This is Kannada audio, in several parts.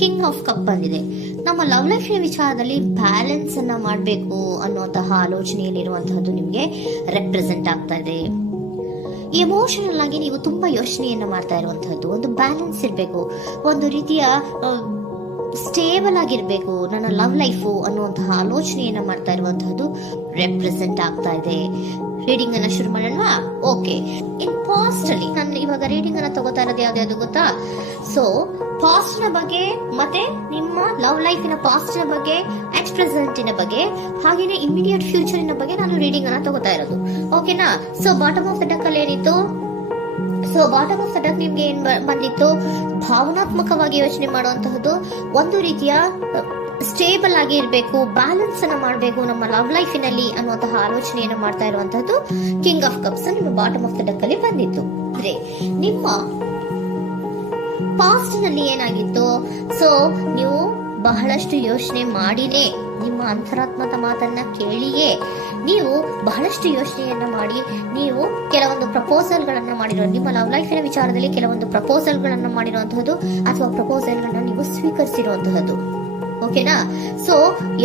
ಕಿಂಗ್ ಆಫ್ ಕಪ್ ಬಂದಿದೆ. ನಮ್ಮ ಲವ್ ಲೈಫಿನ ವಿಚಾರದಲ್ಲಿ ಬ್ಯಾಲೆನ್ಸ್ ಅನ್ನ ಮಾಡಬೇಕು ಅನ್ನುವಂತಹ ಆಲೋಚನೆಯಲ್ಲಿರುವಂತಹದ್ದು ನಿಮ್ಗೆ ರೆಪ್ರೆಸೆಂಟ್ ಆಗ್ತಾ ಇದೆ. ಎಮೋಷನಲ್ ಆಗಿ ನೀವು ತುಂಬಾ ಯೋಚನೆಯನ್ನ ಮಾಡ್ತಾ ಇರುವಂತಹದ್ದು, ಒಂದು ಬ್ಯಾಲೆನ್ಸ್ ಇರಬೇಕು, ಒಂದು ರೀತಿಯ ಸ್ಟೇಬಲ್ ಆಗಿರ್ಬೇಕು ನನ್ನ ಲವ್ ಲೈಫು ಅನ್ನುವಂತಹ ಆಲೋಚನೆಯನ್ನ ಮಾಡ್ತಾ ಇರುವಂತಹದ್ದು ರೆಪ್ರೆಸೆಂಟ್ ಆಗ್ತಾ ಇದೆ. ರೀಡಿಂಗ್ ಅನ್ನ ಶುರು ಮಾಡೋಣ. ಓಕೆ, ಇನ್ ಪಾಸ್ಟ್ ಅಲ್ಲಿ ನಾನು ಇವಾಗ ರೀಡಿಂಗ್ ಅನ್ನ ತಗೋತಾ ಇರೋದು ಯಾವ್ದು ಗೊತ್ತಾ? ಸೊ ಪಾಸ್ಟ್ ನ ಬಗ್ಗೆ ಮತ್ತೆ ನಿಮ್ಮ ಲವ್ ಲೈಫಿನ ಪಾಸ್ಟ್ ನ ಬಗ್ಗೆ, ಅಟ್ ಪ್ರೆಸೆಂಟಿನ ಬಗ್ಗೆ, ಹಾಗೇನೆ ಇಮಿಡಿಯೇಟ್ ಫ್ಯೂಚರಿನ ಬಗ್ಗೆ ನಾನು ರೀಡಿಂಗ್ ಅನ್ನ ತಗೋತಾ ಇರೋದು. ಓಕೆನಾ? So bottom of the duck ಅಲ್ಲಿ ಏನಿತ್ತು? So bottom of the duck ನಿಮ್ಗೆ ಏನ್ ಬಂದಿತ್ತು? ಭಾವನಾತ್ಮಕವಾಗಿ ಯೋಚನೆ ಮಾಡುವಂತಹದ್ದು, ಒಂದು ರೀತಿಯ ಸ್ಟೇಬಲ್ ಆಗಿ ಇರಬೇಕು, ಬ್ಯಾಲೆನ್ಸ್ ಅನ್ನ ಮಾಡಬೇಕು ನಮ್ಮ ಲವ್ ಲೈಫಿನಲ್ಲಿ ಅನ್ನುವಂತಹ ಆಲೋಚನೆಯನ್ನು ಮಾಡ್ತಾ ಇರುವಂತಹದ್ದು ಕಿಂಗ್ ಆಫ್ ಕಪ್ಸ್ ನಿಮ್ಮ ಬಾಟಮ್ ಆಫ್ ದ ಡಕ್ ಅಲ್ಲಿ ಬಂದಿತ್ತು. ಅಂದ್ರೆ ನಿಮ್ಮ ಪಾಸ್ಟ್ ನಲ್ಲಿ ಏನಾಗಿತ್ತು? ಸೊ ನೀವು ಬಹಳಷ್ಟು ಯೋಚನೆ ಮಾಡಿನೇ, ನಿಮ್ಮ ಅಂತರಾತ್ಮದ ಮಾತನ್ನ ಕೇಳಿಯೇ ನೀವು ಬಹಳಷ್ಟು ಯೋಚನೆಯನ್ನ ಮಾಡಿ ನೀವು ಕೆಲವೊಂದು ಪ್ರಪೋಸಲ್ ಗಳನ್ನ ಮಾಡಿರೋ, ನಿಮ್ಮ ಲವ್ ಲೈಫಿನ ವಿಚಾರದಲ್ಲಿ ಕೆಲವೊಂದು ಪ್ರಪೋಸಲ್ ಗಳನ್ನ ಮಾಡಿರುವಂತಹದ್ದು ಅಥವಾ ಪ್ರಪೋಸಲ್ ಗಳನ್ನ ನೀವು ಸ್ವೀಕರಿಸಿರುವಂತಹದ್ದು. ಓಕೆನಾ? ಸೊ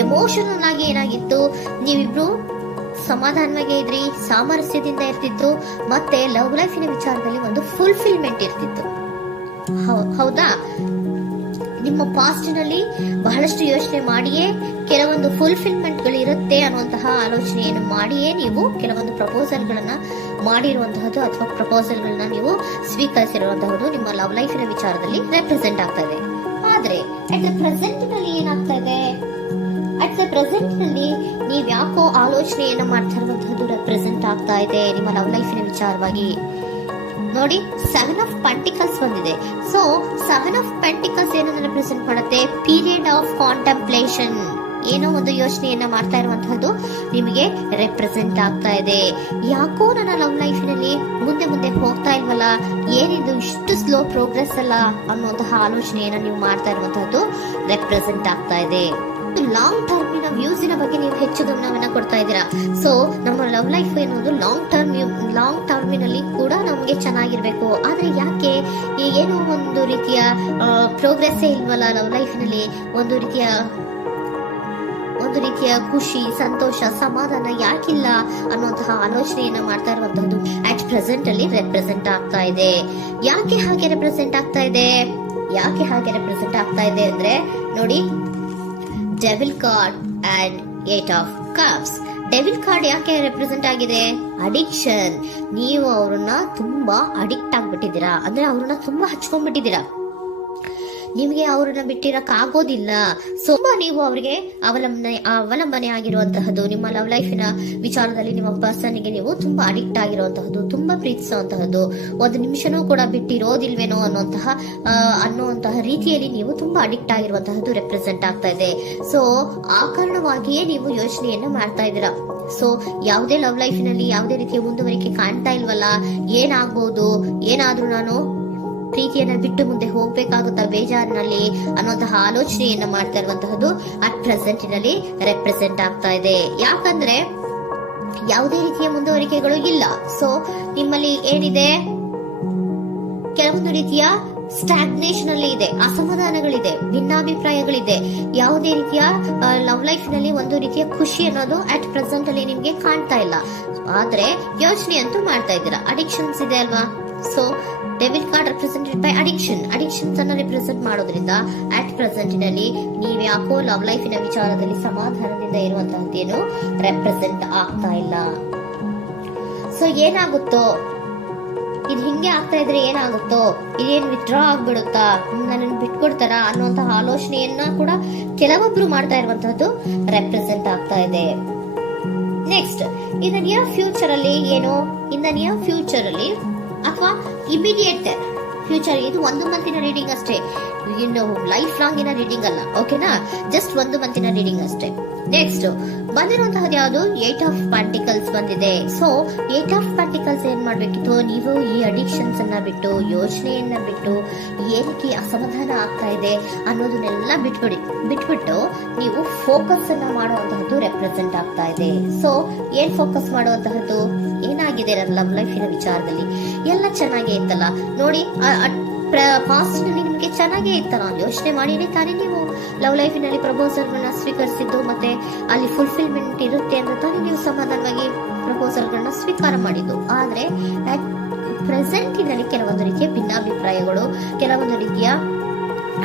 ಎಮೋಷನಲ್ ಆಗಿ ಏನಾಗಿತ್ತು? ನೀವಿಬ್ರು ಸಮಾಧಾನವಾಗಿ ಇದ್ರಿ, ಸಾಮರಸ್ಯದಿಂದ ಇರ್ತಿತ್ತು, ಮತ್ತೆ ಲವ್ ಲೈಫಿನ ವಿಚಾರದಲ್ಲಿ ಒಂದು ಫುಲ್ಫಿಲ್ಮೆಂಟ್ ಇರ್ತಿತ್ತು. ಹೌದಾ? ನಿಮ್ಮ ಪಾಸ್ಟ್ ನಲ್ಲಿ ಬಹಳಷ್ಟು ಯೋಚನೆ ಮಾಡಿಯೇ ಕೆಲವೊಂದು ಫುಲ್ಫಿಲ್ಮೆಂಟ್ ಗಳು ಇರುತ್ತೆ ಅನ್ನುವಂತಹ ಆಲೋಚನೆಯನ್ನು ಮಾಡಿಯೇ ನೀವು ಕೆಲವೊಂದು ಪ್ರಪೋಸಲ್ ಗಳನ್ನ ಮಾಡಿರುವಂತಹದ್ದು ಅಥವಾ ಪ್ರಪೋಸಲ್ ಗಳನ್ನ ನೀವು ಸ್ವೀಕರಿಸಿರುವಂತಹದ್ದು ನಿಮ್ಮ ಲವ್ ಲೈಫಿನ ವಿಚಾರದಲ್ಲಿ ರೆಪ್ರೆಸೆಂಟ್ ಆಗ್ತಾ ಇದೆ. ಆದ್ರೆ ಅಟ್ ದ ಪ್ರೆಸೆಂಟ್ ನಲ್ಲಿ ಏನಾಗ್ತಾ ಇದೆ? ಅಟ್ ದ ಪ್ರೆಸೆಂಟ್ ನಲ್ಲಿ ನೀವ್ ಯಾಕೋ ಆಲೋಚನೆಯನ್ನ ಮಾಡ್ತಾ ಇರುವಂತಹದ್ದು ರೆಪ್ರೆಸೆಂಟ್ ಆಗ್ತಾ ಇದೆ ನಿಮ್ಮ ಲವ್ ಲೈಫಿನ ವಿಚಾರವಾಗಿ. ನೋಡಿ, 7 ಆಫ್ ಪೆಂಟಿಕಲ್ಸ್ ಬಂದಿದೆ. ಸೊ 7 ಆಫ್ ಪೆಂಟಿಕಲ್ಸ್ ಏನನ್ನ ರೆಪ್ರೆಸೆಂಟ್ ಮಾಡುತ್ತೆ? ಪೀರಿಯಡ್ ಆಫ್ ಕಾಂಟೆಂಪ್ಲೇಷನ್, ಏನೋ ಒಂದು ಯೋಚನೆಯನ್ನ ಮಾಡ್ತಾ ಇರುವಂತಹದ್ದು ನಿಮಗೆ ರೆಪ್ರೆಸೆಂಟ್ ಆಗ್ತಾ ಇದೆ. ಯಾಕೋ ನನ್ನ ಲವ್ ಲೈಫಿನಲ್ಲಿ ಮುಂದೆ ಮುಂದೆ ಹೋಗ್ತಾ ಇಲ್ವಲ್ಲ, ಏನಿದು ಇಷ್ಟು ಸ್ಲೋ ಪ್ರೋಗ್ರೆಸ್ ಅಲ್ಲ ಅನ್ನುವಂತಹ ಆಲೋಚನೆಯನ್ನ ನೀವು ಮಾಡ್ತಾ ಇರುವಂತಹದ್ದು ರೆಪ್ರೆಸೆಂಟ್ ಆಗ್ತಾ ಇದೆ. ಲಾಂಗ್ ಟರ್ಮಿನ ವ್ಯೂಸಿನ ಬಗ್ಗೆ ನೀವು ಹೆಚ್ಚು ಗಮನವನ್ನ ಕೊಡ್ತಾ ಇದ್ದೀರಾ. ಸೊ ನಮ್ಮ ಲವ್ ಲೈಫ್ ಎನ್ನುವುದು ಲಾಂಗ್ ಟರ್ಮಿನಲ್ಲಿ ಕೂಡ ನಮಗೆ ಚೆನ್ನಾಗಿರ್ಬೇಕು. ಆದ್ರೆ ಯಾಕೆ ಏನೋ ಒಂದು ರೀತಿಯ ಪ್ರೋಗ್ರೆಸ್ ಇಲ್ವಲ್ಲ ಲವ್ ಲೈಫಿನಲ್ಲಿ, ಒಂದು ರೀತಿಯ ಖುಷಿ, ಸಂತೋಷ, ಸಮಾಧಾನ ಯಾಕಿಲ್ಲ ಅನ್ನುವಂತಹ ಆಲೋಚನೆಯನ್ನ ಮಾಡ್ತಾ ಇರುವಂತಹದ್ದು ಅಟ್ ಪ್ರೆಸೆಂಟ್ ಅಲ್ಲಿ ರೆಪ್ರೆಸೆಂಟ್ ಆಗ್ತಾ ಇದೆ. ಯಾಕೆ ಹಾಗೆ ರೆಪ್ರೆಸೆಂಟ್ ಆಗ್ತಾ ಇದೆ? ಅಂದ್ರೆ ನೋಡಿ, devil card and 8 of cups. Devil card ಯಾಕೆ ರೆಪ್ರೆಸೆಂಟ್ ಆಗಿದೆ? ಅಡಿಕ್ಷನ್. ನೀವು ಅವ್ರನ್ನ ತುಂಬಾ ಅಡಿಕ್ಟ್ ಆಗ್ಬಿಟ್ಟಿದ್ದೀರಾ, ಅಂದ್ರೆ ಅವ್ರನ್ನ ತುಂಬಾ ಹಚ್ಕೊಂಡ್ಬಿಟ್ಟಿದ್ದೀರಾ, ನಿಮ್ಗೆ ಅವ್ರನ್ನ ಬಿಟ್ಟಿರಕ್ ಆಗೋದಿಲ್ಲ. ತುಂಬಾ ನೀವು ಅವ್ರಿಗೆ ಅವಲಂಬನೆ ಆಗಿರುವಂತಹದ್ದು, ನಿಮ್ಮ ಲವ್ ಲೈಫಿನ ವಿಚಾರದಲ್ಲಿ ನಿಮ್ಮ ಪರ್ಸನ್ಗೆ ನೀವು ತುಂಬಾ ಅಡಿಕ್ಟ್ ಆಗಿರುವಂತಹದ್ದು, ತುಂಬಾ ಪ್ರೀತಿಸುವಂತಹದ್ದು, ಒಂದು ನಿಮಿಷನೂ ಕೂಡ ಬಿಟ್ಟಿರೋದಿಲ್ವೇನೋ ಅನ್ನುವಂತಹ ರೀತಿಯಲ್ಲಿ ನೀವು ತುಂಬಾ ಅಡಿಕ್ಟ್ ಆಗಿರುವಂತಹದ್ದು ರೆಪ್ರೆಸೆಂಟ್ ಆಗ್ತಾ ಇದೆ. ಸೊ ಆ ಕಾರಣವಾಗಿಯೇ ನೀವು ಯೋಚನೆಯನ್ನ ಮಾಡ್ತಾ ಇದ್ದೀರಾ. ಸೊ ಯಾವುದೇ ಲವ್ ಲೈಫಿನಲ್ಲಿ ಯಾವುದೇ ರೀತಿಯ ಮುಂದುವರಿಕೆ ಕಾಣ್ತಾ ಇಲ್ವಲ್ಲ, ಏನಾಗ್ಬಹುದು, ಏನಾದ್ರೂ ನಾನು ಪ್ರೀತಿಯನ್ನ ಬಿಟ್ಟು ಮುಂದೆ ಹೋಗ್ಬೇಕಾಗುತ್ತಾ ಬೇಜಾರಿನಲ್ಲಿ ಅನ್ನುವಂತಹ ಆಲೋಚನೆಯನ್ನ ಮಾಡ್ತಾ ಇರುವಂತಹದ್ದು ಅಟ್ ಪ್ರೆಸೆಂಟಿನಲ್ಲಿ ರೆಪ್ರೆಸೆಂಟ್ ಆಗ್ತಾ ಇದೆ. ಯಾಕಂದ್ರೆ ಯಾವುದೇ ರೀತಿಯ ಮುಂದುವರಿಕೆಗಳು ಇಲ್ಲ. ಸೊ ನಿಮ್ಮಲ್ಲಿ ಏನಿದೆ? ಕೆಲವೊಂದು ರೀತಿಯ ಸ್ಟಾಗ್ನೇಷನ್ ಅಲ್ಲಿ ಇದೆ, ಅಸಮಾಧಾನಗಳಿದೆ, ಭಿನ್ನಾಭಿಪ್ರಾಯಗಳಿದೆ. ಯಾವುದೇ ರೀತಿಯ ಲವ್ ಲೈಫ್ ನಲ್ಲಿ ಒಂದು ರೀತಿಯ ಖುಷಿ ಅನ್ನೋದು ಅಟ್ ಪ್ರೆಸೆಂಟ್ ಅಲ್ಲಿ ನಿಮ್ಗೆ ಕಾಣ್ತಾ ಇಲ್ಲ. ಆದ್ರೆ ಯೋಚನೆ ಅಂತೂ ಮಾಡ್ತಾ ಇದ್ದೀರಾ. ಅಡಿಕ್ಷನ್ಸ್ ಇದೆ ಅಲ್ವಾ? So devil card represented by addictions ಅನ್ನ ರೆಪ್ರೆಸೆಂಟ್ ಮಾಡೋದ್ರಿಂದ ಅಟ್ ಪ್ರೆಸೆಂಟಿನಲ್ಲಿ ನೀವ್ ಯಾಕೋ ಲವ್ ಲೈಫಿನ ವಿಚಾರದಲ್ಲಿ ಸಮಾಧಾನದಿಂದ ಇರುವಂತಹದ್ದೇನು ರೆಪ್ರೆಸೆಂಟ್ ಆಗ್ತಾ ಇಲ್ಲ. ಸೊ ಏನಾಗುತ್ತೋ, ಇದು ಹಿಂಗೆ ಆಗ್ತಾ ಇದ್ರೆ ಏನಾಗುತ್ತೋ, ಇದೇನು ವಿತ್ಡ್ರಾ ಆಗ್ಬಿಡುತ್ತಾ, ನನ್ನನ್ನು ಬಿಟ್ಕೊಡ್ತಾರ ಅನ್ನುವಂತಹ ಆಲೋಚನೆಯನ್ನ ಕೂಡ ಕೆಲವೊಬ್ರು ಮಾಡ್ತಾ ಇರುವಂತಹದ್ದು ರೆಪ್ರೆಸೆಂಟ್ ಆಗ್ತಾ ಇದೆ. Next, in the near future ಅಲ್ಲಿ ಅಥವಾ ಇಮಿಡಿಯೇಟ್ ಫ್ಯೂಚರ್, ಇದು 1 ಮಂತಿನ ರೀಡಿಂಗ್ ಅಷ್ಟೇ, ಇನ್ನು ಲೈಫ್ ಲಾಂಗ್ ಇನ ರೀಡಿಂಗ್ ಅಲ್ಲ. ಓಕೆನಾ? ಜಸ್ಟ್ 1 ಮಂತಿನ ರೀಡಿಂಗ್ ಅಷ್ಟೇ. ನೆಕ್ಸ್ಟ್ ಬಂದಿರುವಂತಹದ್ದು ಯಾವುದು? 8 ಆಫ್ ಪೆಂಟಿಕಲ್ಸ್ ಬಂದಿದೆ. ಸೊ 8 ಆಫ್ ಪೆಂಟಿಕಲ್ಸ್ ಏನ್ ಮಾಡ್ಬೇಕಿತ್ತು? ನೀವು ಈ ಅಡಿಕ್ಷನ್ಸ್ ಅನ್ನ ಬಿಟ್ಟು, ಯೋಚನೆಯನ್ನ ಬಿಟ್ಟು, ಏನಕ್ಕೆ ಅಸಮಾಧಾನ ಆಗ್ತಾ ಇದೆ ಅನ್ನೋದನ್ನೆಲ್ಲ ಬಿಟ್ಬಿಟ್ಟು ನೀವು ಫೋಕಸ್ ಅನ್ನ ಮಾಡುವಂತಹದ್ದು ರೆಪ್ರೆಸೆಂಟ್ ಆಗ್ತಾ ಇದೆ. ಸೊ ಏನ್ ಫೋಕಸ್ ಮಾಡುವಂತಹದ್ದು? ಏನಾಗಿದೆ ನನ್ನ ಲವ್ ಲೈಫಿನ ವಿಚಾರದಲ್ಲಿ? ಎಲ್ಲ ಚೆನ್ನಾಗೇ ಇತ್ತಲ್ಲ ನೋಡಿ, ಪಾಸ್ಟ್ ನಿಮ್ಗೆ ಚೆನ್ನಾಗೇ ಇತ್ತಲ್ಲ, ಯೋಚನೆ ಮಾಡಿನೇ ತಾನೇ ನೀವು ಲವ್ ಲೈಫಿನಲ್ಲಿ ಪ್ರಪೋಸಲ್ ಗಳನ್ನ ಸ್ವೀಕರಿಸಿದ್ದು, ಮತ್ತೆ ಅಲ್ಲಿ ಫುಲ್ಫಿಲ್ಮೆಂಟ್ ಇರುತ್ತೆ ಅಂತ ತಾನೇ ನೀವು ಸಮಾಧಾನವಾಗಿ ಪ್ರಪೋಸಲ್ ಗಳನ್ನ ಸ್ವೀಕಾರ ಮಾಡಿದ್ದು. ಆದ್ರೆ ಪ್ರೆಸೆಂಟಿನಲ್ಲಿ ಕೆಲವೊಂದು ರೀತಿಯ ಭಿನ್ನಾಭಿಪ್ರಾಯಗಳು, ಕೆಲವೊಂದು ರೀತಿಯ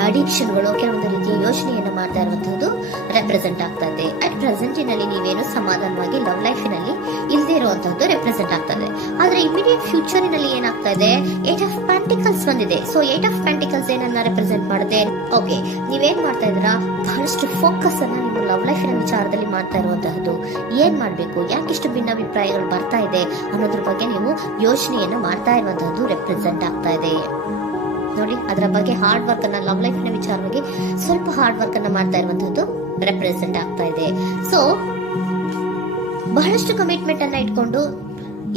ಅಡಿಕ್ಷನ್ಗಳು, ಕೆಲವೊಂದು ರೀತಿಯ ಯೋಚನೆಯನ್ನು ಮಾಡ್ತಾ ಇರುವಂತಹದ್ದು ರೆಪ್ರೆಸೆಂಟ್ ಆಗ್ತಾ ಇದೆ. ಅಟ್ ಪ್ರೆಸೆಂಟಿನಲ್ಲಿ ನೀವೇನು ಸಮಾಧಾನವಾಗಿ ಲವ್ ಲೈಫಿನಲ್ಲಿ ಇಲ್ಲದೆ ಇರುವಂತಹದ್ದು ರೆಪ್ರೆಸೆಂಟ್ ಆಗ್ತದೆ. ಆದ್ರೆ ಇಮಿಡಿಯೇಟ್ ಫ್ಯೂಚರಿನಲ್ಲಿ ಏನಾಗ್ತಾ ಇದೆ, 8 ಆಫ್ ಪೆಂಟಿಕಲ್ಸ್ ಬಂದಿದೆ. ಸೊ 8 ಆಫ್ ಪೆಂಟಿಕಲ್ಸ್ ಏನನ್ನ ರೆಪ್ರೆಸೆಂಟ್ ಮಾಡುತ್ತೆ? ಓಕೆ, ನೀವೇನ್ ಮಾಡ್ತಾ ಇದ್ದೀರಾ, ಬಹಳಷ್ಟು ಫೋಕಸ್ ಅನ್ನ ನಿಮ್ಮ ಲವ್ ಲೈಫಿನ ವಿಚಾರದಲ್ಲಿ ಮಾಡ್ತಾ ಇರುವಂತಹದ್ದು. ಏನ್ ಮಾಡ್ಬೇಕು, ಯಾಕಿಷ್ಟು ಭಿನ್ನಾಭಿಪ್ರಾಯಗಳು ಬರ್ತಾ ಇದೆ ಅನ್ನೋದ್ರ ಬಗ್ಗೆ ನೀವು ಯೋಚನೆಯನ್ನ ಮಾಡ್ತಾ ಇರುವಂತಹದ್ದು ರೆಪ್ರೆಸೆಂಟ್ ಆಗ್ತಾ ಇದೆ ನೋಡಿ. ಅದರ ಬಗ್ಗೆ ಹಾರ್ಡ್ ವರ್ಕ್ ಅನ್ನ, ಲವ್ ಲೈಫಿನ ವಿಚಾರವಾಗಿ ಸ್ವಲ್ಪ ಹಾರ್ಡ್ ವರ್ಕ್ ಅನ್ನ ಮಾಡ್ತಾ ಇರುವಂತಹದ್ದು ರೆಪ್ರೆಸೆಂಟ್ ಆಗ್ತಾ ಇದೆ. ಸೊ ಬಹಳಷ್ಟು ಕಮಿಟ್ಮೆಂಟ್ ಅನ್ನ ಇಟ್ಕೊಂಡು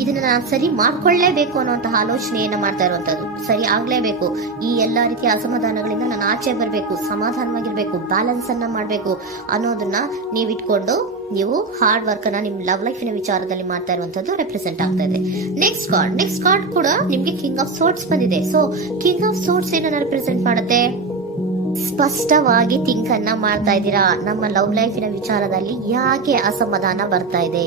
ಇದನ್ನ ನಾನು ಸರಿ ಮಾಡ್ಕೊಳ್ಳೇಬೇಕು ಅನ್ನುವಂತಹ ಆಲೋಚನೆಯನ್ನ ಮಾಡ್ತಾ ಇರುವಂತದ್ದು. ಸರಿ ಆಗ್ಲೇಬೇಕು, ಈ ಎಲ್ಲಾ ರೀತಿಯ ಅಸಮಾಧಾನಗಳಿಂದ ನಾನು ಆಚೆ ಬರಬೇಕು, ಸಮಾಧಾನವಾಗಿರ್ಬೇಕು, ಬ್ಯಾಲೆನ್ಸ್ ಅನ್ನ ಮಾಡ್ಬೇಕು ಅನ್ನೋದನ್ನ ನೀವು ಇಟ್ಕೊಂಡು ನೀವು ಹಾರ್ಡ್ ವರ್ಕ್ ಅನ್ನ ನಿಮ್ ಲವ್ ಲೈಫಿನ ವಿಚಾರದಲ್ಲಿ ಮಾಡ್ತಾ ಇರುವಂತದ್ದು ರೆಪ್ರೆಸೆಂಟ್ ಆಗ್ತಾ ಇದೆ. ನೆಕ್ಸ್ಟ್ ಕಾರ್ಡ್ ಕೂಡ ನಿಮ್ಗೆ ಕಿಂಗ್ ಆಫ್ ಸೋರ್ಟ್ಸ್ ಬಂದಿದೆ. ಸೊ ಕಿಂಗ್ ಆಫ್ ಸೋರ್ಟ್ಸ್ ಏನನ್ನ ರೆಪ್ರೆಸೆಂಟ್ ಮಾಡುತ್ತೆ? ಸ್ಪಷ್ಟವಾಗಿ ಥಿಂಕ್ ಅನ್ನ ಮಾಡ್ತಾ ಇದ್ದೀರಾ. ನಮ್ಮ ಲವ್ ಲೈಫಿನ ವಿಚಾರದಲ್ಲಿ ಯಾಕೆ ಅಸಮಾಧಾನ ಬರ್ತಾ ಇದೆ,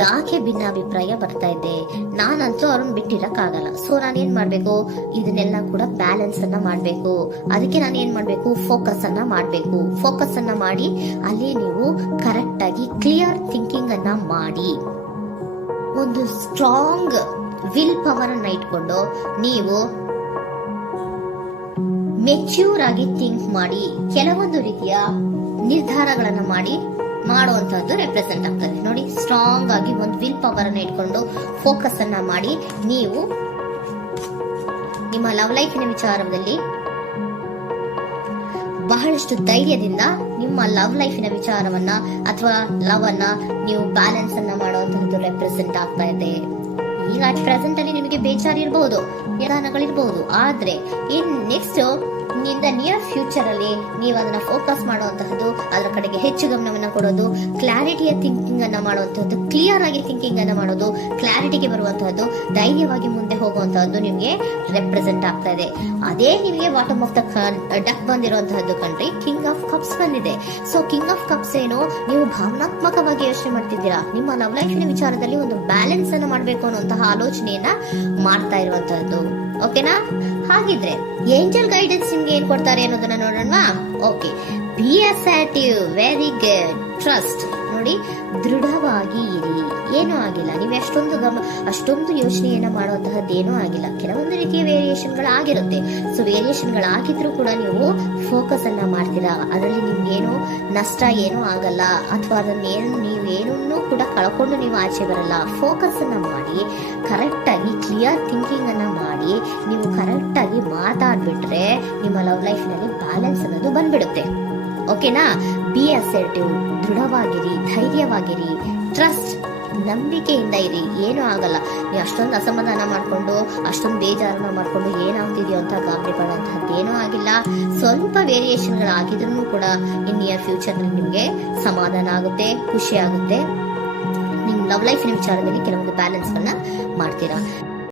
ಯಾಕೆ ಭಿನ್ನಾಭಿಪ್ರಾಯ ಬರ್ತಾ ಇದೆ, ನಾನಂತೂ ಅವ್ರನ್ನ ಬಿಟ್ಟಿರಕ್ಕಾಗಲ್ಲ. ಸೊ ನಾನೇನ್ ಮಾಡ್ಬೇಕು, ಇದನ್ನೆಲ್ಲ ಕೂಡ ಬ್ಯಾಲೆನ್ಸ್ ಅನ್ನ ಮಾಡ್ಬೇಕು. ಅದಕ್ಕೆ ನಾನು ಏನ್ ಮಾಡ್ಬೇಕು, ಫೋಕಸ್ ಅನ್ನ ಮಾಡ್ಬೇಕು. ಫೋಕಸ್ ಅನ್ನ ಮಾಡಿ ಅಲ್ಲಿ ನೀವು ಕರೆಕ್ಟ್ ಆಗಿ ಕ್ಲಿಯರ್ ಥಿಂಕಿಂಗ್ ಅನ್ನ ಮಾಡಿ, ಒಂದು ಸ್ಟ್ರಾಂಗ್ ವಿಲ್ ಪವರ್ ಅನ್ನ ಇಟ್ಕೊಂಡು ನೀವು ಮೆಚ್ಯೂರ್ ಆಗಿ ಥಿಂಕ್ ಮಾಡಿ ಕೆಲವೊಂದು ರೀತಿಯ ನಿರ್ಧಾರಗಳನ್ನ ಮಾಡುವಂತಹದ್ದು ರೆಪ್ರೆಸೆಂಟ್ ಆಗ್ತದೆ ನೋಡಿ. ಸ್ಟ್ರಾಂಗ್ ಆಗಿ ಒಂದು ವಿಲ್ ಪವರ್ ಅನ್ನ ಇಟ್ಕೊಂಡು ಫೋಕಸ್ ಅನ್ನ ಮಾಡಿ ನೀವು ನಿಮ್ಮ ಲವ್ ಲೈಫಿನ ವಿಚಾರದಲ್ಲಿ ಬಹಳಷ್ಟು ಧೈರ್ಯದಿಂದ ನಿಮ್ಮ ಲವ್ ಲೈಫಿನ ವಿಚಾರವನ್ನ ಅಥವಾ ಲವ್ ಅನ್ನ ನೀವು ಬ್ಯಾಲೆನ್ಸ್ ಅನ್ನ ಮಾಡುವಂತಹದ್ದು ರೆಪ್ರೆಸೆಂಟ್ ಆಗ್ತಾ ಇದೆ. ಈಗ ಪ್ರೆಸೆಂಟ್ ಅಲ್ಲಿ ನಿಮಗೆ ಬೇಜಾರಿರಬಹುದು, ನಿಧಾನಗಳಿರಬಹುದು, ಆದ್ರೆ ಇನ್ ನೆಕ್ಸ್ಟ್ ನಿಯರ್ ಫ್ಯೂಚರ್ ಅಲ್ಲಿ ನೀವು ಅದನ್ನ ಫೋಕಸ್ ಮಾಡುವಂತಹದ್ದು, ಅದರ ಕಡೆಗೆ ಹೆಚ್ಚು ಗಮನವನ್ನ ಕೊಡೋದು, ಕ್ಲಾರಿಟಿಯ ಥಿಂಕಿಂಗ್ ಅನ್ನ ಮಾಡುವಂತಹದ್ದು, ಕ್ಲಿಯರ್ ಆಗಿ ಥಿಂಕಿಂಗ್ ಅನ್ನ ಮಾಡೋದು, ಕ್ಲಾರಿಟಿಗೆ ಬರುವಂತಹದ್ದು, ಧೈರ್ಯವಾಗಿ ಮುಂದೆ ಹೋಗುವಂತಹದ್ದು ನಿಮ್ಗೆ ರೆಪ್ರೆಸೆಂಟ್ ಆಗ್ತಾ ಇದೆ. ಅದೇ ನಿಮಗೆ ಬಾಟಮ್ ಆಫ್ ದ ಡಕ್ ಬಂದಿರುವಂತಹದ್ದು ಕಣ್ರಿ, ಕಿಂಗ್ ಆಫ್ ಕಪ್ಸ್ ಬಂದಿದೆ. ಸೊ ಕಿಂಗ್ ಆಫ್ ಕಪ್ಸ್ ಏನು, ನೀವು ಭಾವನಾತ್ಮಕವಾಗಿ ಯೋಚನೆ ಮಾಡ್ತಿದ್ದೀರಾ, ನಿಮ್ಮ ಲವ್ ಲೈಫಿನ ವಿಚಾರದಲ್ಲಿ ಒಂದು ಬ್ಯಾಲೆನ್ಸ್ ಅನ್ನ ಮಾಡಬೇಕು ಅನ್ನುವಂತಹ ಆಲೋಚನೆಯನ್ನ ಮಾಡ್ತಾ ಇರುವಂತಹದ್ದು. ಓಕೆನಾ? ಹಾಗಿದ್ರೆ ಏಂಜಲ್ ಗೈಡೆನ್ಸ್ ನಿಮ್ಗೆ ಏನ್ ಕೊಡ್ತಾರೆ ಅನ್ನೋದನ್ನ ನೋಡೋಣ. Okay, B assertive, very good, trust. ನೋಡಿ, ದೃಢವಾಗಿ ಇರಿ, ಏನೂ ಆಗಿಲ್ಲ. ನೀವು ಅಷ್ಟೊಂದು ಯೋಚನೆಯನ್ನ ಮಾಡುವಂತಹದ್ದು ಏನೂ ಆಗಿಲ್ಲ. ಕೆಲವೊಂದು ರೀತಿಯ ವೇರಿಯೇಷನ್ಗಳಾಗಿರುತ್ತೆ. ಸೊ ವೇರಿಯೇಷನ್ಗಳಾಗಿದ್ರು ಕೂಡ ನೀವು ಫೋಕಸ್ ಅನ್ನ ಮಾಡ್ತೀರಾ, ಅದರಲ್ಲಿ ನಿಮ್ಗೇನು ನಷ್ಟ ಏನೂ ಆಗಲ್ಲ, ಅಥವಾ ನೀವೇನೂ ಕೂಡ ಕಳ್ಕೊಂಡು ನೀವು ಆಚೆ ಬರಲ್ಲ. ಫೋಕಸ್ ಅನ್ನ ಮಾಡಿ ಕರೆಕ್ಟ್ ಆಗಿ ಕ್ಲಿಯರ್ ಥಿಂಕಿಂಗ್ ಅನ್ನ ಮಾಡಿ ನೀವು ಕರೆಕ್ಟ್ ಆಗಿ ಮಾತಾಡ್ಬಿಟ್ರೆ ನಿಮ್ಮ ಲವ್ ಲೈಫ್ ನಲ್ಲಿ ಬ್ಯಾಲೆನ್ಸ್ ಅನ್ನೋದು ಬಂದ್ಬಿಡುತ್ತೆ. ಓಕೆನಾ? ಬಿ ಅಸರ್ಟಿವ್, ದೃಢವಾಗಿರಿ, ಧೈರ್ಯವಾಗಿರಿ, ಟ್ರಸ್ಟ್, ನಂಬಿಕೆಯಿಂದ ಇರಿ, ಏನೂ ಆಗಲ್ಲ. ನೀವು ಅಷ್ಟೊಂದು ಅಸಮಾಧಾನ ಮಾಡ್ಕೊಂಡು ಅಷ್ಟೊಂದು ಬೇಜಾರನ್ನ ಮಾಡ್ಕೊಂಡು ಏನಾಗ್ತಿದೆಯೋ ಅಂತ ಗಾಬರಿ ಪಡುವಂತಹದ್ದು ಏನೂ ಆಗಿಲ್ಲ. ಸ್ವಲ್ಪ ವೇರಿಯೇಷನ್ಗಳಾಗಿದ್ರು ಕೂಡ ಇನ್ ನಿಯರ್ ಫ್ಯೂಚರ್ ನಿಮ್ಗೆ ಸಮಾಧಾನ ಆಗುತ್ತೆ, ಖುಷಿ ಆಗುತ್ತೆ. ನಿಮ್ ಲವ್ ಲೈಫಿನ ವಿಚಾರದಲ್ಲಿ ಕೆಲವೊಂದು ಬ್ಯಾಲೆನ್ಸ್ ಗಳನ್ನ ಮಾಡ್ತೀರಾ.